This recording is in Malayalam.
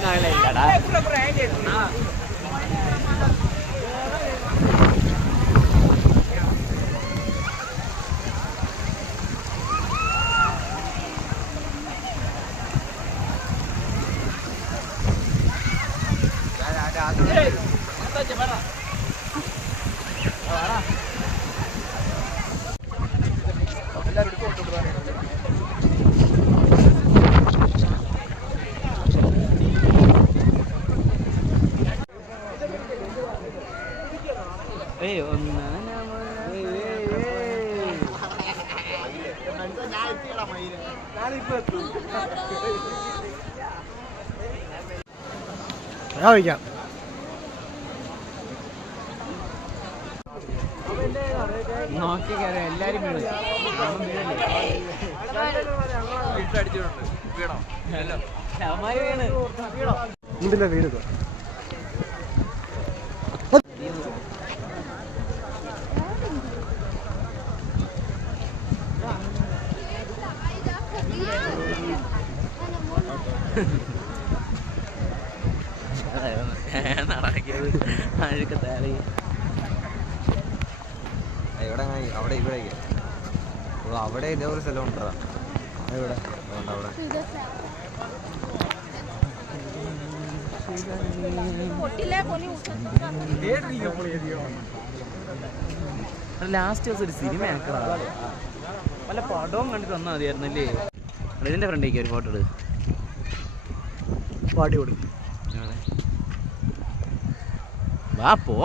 நாங்களே இல்லடா எல்லாரும் விட்டு விட்டு ഏയ് ഒന്നാ. ഞാൻ കഴിക്കാം നോക്കി കയറി എല്ലാരും വീണ്? വീണല്ലേ അവന്മാര് വീണ്? വീട് നടക്കിയത് അഴുക്ക തേറി അവിടെ ഇവിടെ അവിടെ ഇതേ ഒരു സ്ഥലം ഉണ്ടാ ഇവിടെ അവിടെ ലാസ്റ്റ് ദിവസം ഒരു സിനിമ വല്ല പടവും കണ്ടിട്ട് വന്നാൽ മതിയായിരുന്നല്ലേ? ഇതിന്റെ ഫ്രണ്ടേക്ക് ഒരു ഫോട്ടോ എടു പാടി കൊടുക്കും. വാ പോ.